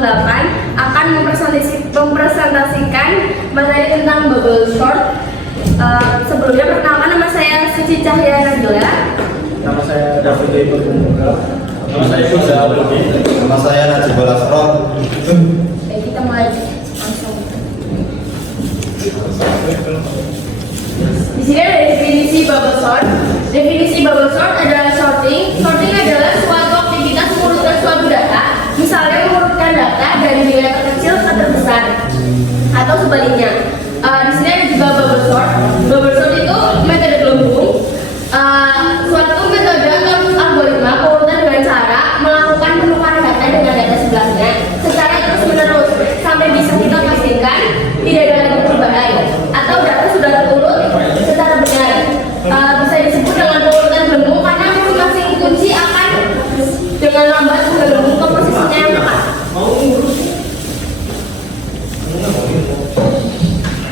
8 akan mempresentasikan materi tentang bubble short. Sebelumnya perkenalkan, nama saya Suci Cahya Nabila. Nama saya David Ibu. Nama saya Fuza Abdi. Nama saya Najib Balasro. Oke, kita mulai langsung. Di sini ada definisi bubble sort. Definisi bubble sort adalah sorting. Sorting adalah suatu aktivitas mengurutkan suatu data, misalnya mengurutkan data dari nilai terkecil ke terbesar, atau sebaliknya. Di sini ada juga bubble sort. Bubble sort itu metode gelembung. Suatu metode atau algoritma pengurutan dengan cara melakukan penukaran data dengan data sebelahnya secara terus menerus sampai bisa kita pastikan tidak ada lagi perubahan atau data sudah terurut secara benar. Bisa disebut dengan pengurutan gelembung karena masing-masing kunci akan dengan lambat menggelembung ke posisinya yang tepat.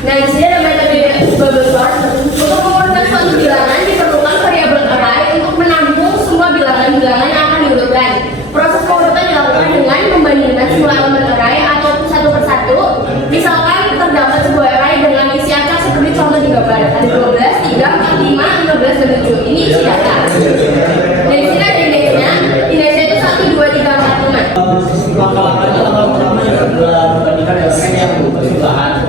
Nah, di sini ada metode bubble sort. Untuk mengurutkan suatu bilangan diperlukan variabel array untuk menampung semua bilangan-bilangan yang akan diurutkan. Proses pengurutan dilakukan dengan membandingkan semua elemen array atau satu persatu. Misalkan terdapat sebuah array dengan isi acak seperti contoh di gambar. Ada 12, 3, 4, 5, 15, dan 7. Ini isi data. Dan di sini ada indeksnya. Indeksnya itu 1, 2, 3, 4, 5. Langkah-langkahnya langkah pertama adalah membandingkan elemen yang bersebelahan.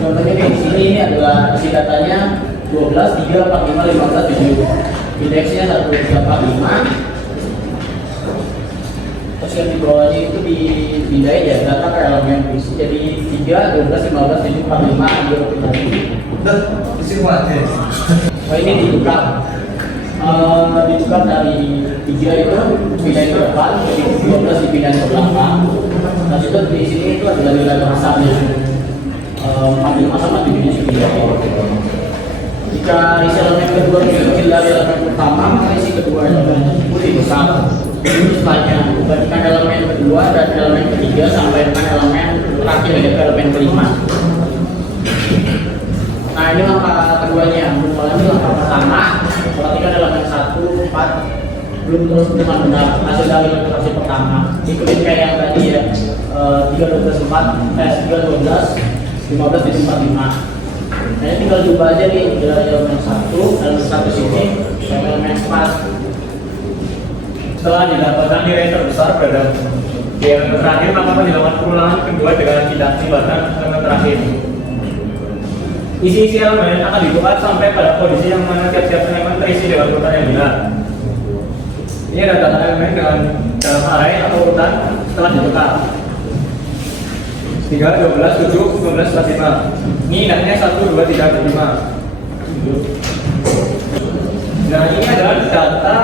Contohnya di sini ini adalah isi datanya 12, 3, 4, 5, 15, 7. Indeksnya 1, 3, 4, 5. Terus yang di bawahnya itu dipindahin ya data ke elemen isi. Jadi 3, 12, 15, 7, 4, 5 tadi. Di sini mana? Oh, ini ditukar. Ditukar dari 3 itu pindahin ke depan, jadi 12 dipindahin ke belakang. Nah, itu di sini itu adalah nilai pasarnya. Ambil masa mati ini sudah. Jika isi elemen kedua lebih kecil dari elemen pertama, maka isi kedua elemen tersebut lebih besar. Selanjutnya, bandingkan elemen kedua dan elemen ketiga sampai dengan elemen terakhir yaitu elemen kelima. Nah, ini langkah keduanya. Mulai langkah pertama, perhatikan elemen 1, 4 belum terus dengan benar hasil dari hasil pertama. Ikutin kayak yang tadi ya, 3, 12, 4, 15 di 45. Nah, ini tinggal coba aja nih dari elemen 1, elemen 1 sini, elemen 4. Setelah didapatkan nilai terbesar pada yang terakhir, maka dilakukan pengulangan kedua dengan tidak melibatkan elemen terakhir. Isi-isi elemen akan ditukar sampai pada kondisi yang mana tiap-tiap elemen terisi dengan urutan yang benar. Ini ada data elemen dengan dalam array atau urutan setelah ditukar. 3, 12, 7, 15, 45. Ini indahnya 1, 2, 3, 5. Nah, ini adalah data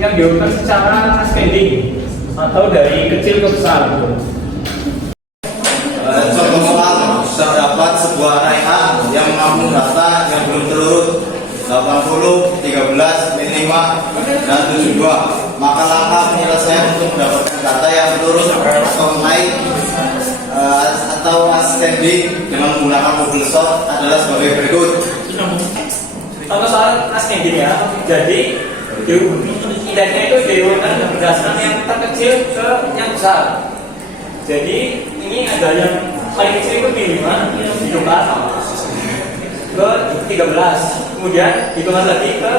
yang diurutkan secara ascending atau dari kecil ke besar. Contoh soal, terdapat sebuah array A yang mengandung data yang belum terurut 80, 13, 5, dan 72. Maka langkah penyelesaian untuk mendapatkan data yang terurut atau naik atau ascending dengan menggunakan bubble sort adalah sebagai berikut. Contoh soal ascending ya. Jadi indahnya itu diurutkan berdasarkan yang terkecil ke yang besar. Jadi ini ada yang paling kecil itu di 5 ditukar ke 13, kemudian ditukar lagi ke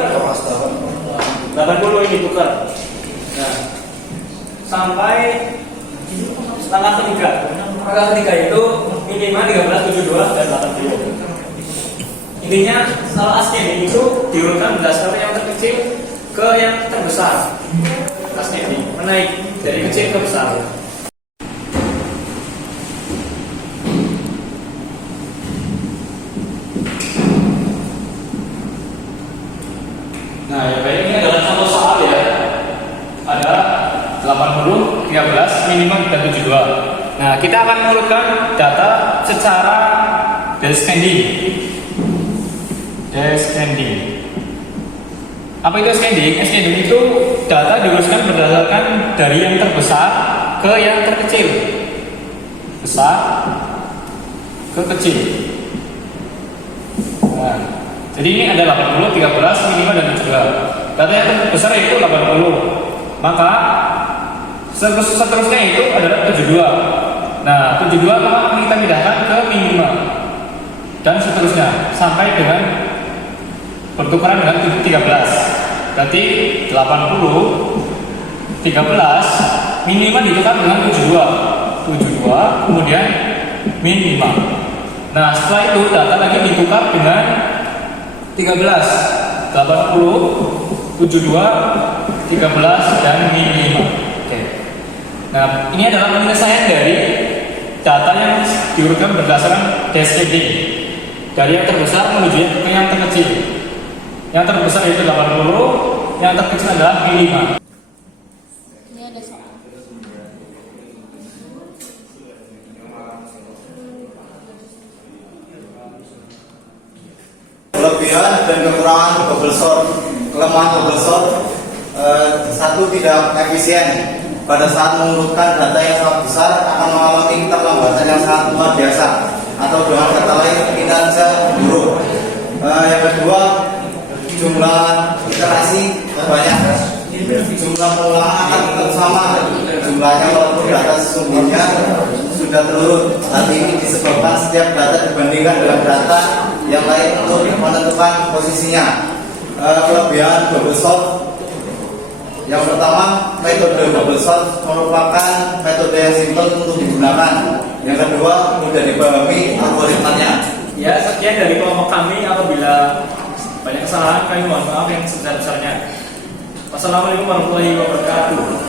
80, ini tukar. Nah, sampai langkah ketiga. Langkah ketiga itu minimal 13, 72, dan 80. Intinya soal ascending itu diurutkan berdasarkan yang terkecil ke yang terbesar. Ascending menaik dari kecil ke besar. Nah, ya baik, ini adalah contoh soal ya. Ada 80, 13, minimal dan 72. Nah, kita akan mengurutkan data secara descending. Apa itu ascending? Ascending itu data diurutkan berdasarkan dari yang terbesar ke yang terkecil. Besar ke kecil. Nah, jadi ini ada 80, 13, minimal dan 72. Data yang terbesar itu 80. Maka Seterusnya itu adalah 72. Nah, 72 maka kita pindahkan ke minima dan seterusnya sampai dengan pertukaran dengan 13. Berarti 80 13 minima ditukar dengan 72 kemudian min 5. Nah, setelah itu data lagi ditukar dengan 13 80 72 13 dan min 5. Oke. Nah, ini adalah penyelesaian dari data yang diurutkan berdasarkan descending dari yang terbesar menuju ke yang terkecil. Yang terbesar itu 80, yang terkecil adalah min 5. Ini ada soal. Kelebihan dan kekurangan bubble sort. Kelemahan bubble sort, satu, tidak efisien. Pada saat mengurutkan data yang sangat besar akan mengalami keterlambatan yang sangat luar biasa, atau dengan kata lain kinerja buruk. Yang kedua, jumlah iterasi banyak, jumlah pengulangan akan tetap sama jumlahnya walaupun data sesungguhnya sudah terurut. Hal ini disebabkan setiap data dibandingkan dengan data yang lain untuk menentukan posisinya. Kelebihan bubble sort, yang pertama, metode bubble sort merupakan metode yang simpel untuk digunakan. Yang kedua, mudah dipahami algoritmanya. Ya, sekian dari kelompok kami. Apabila banyak kesalahan, kami mohon maaf yang sebesar-besarnya. Wassalamualaikum warahmatullahi wabarakatuh.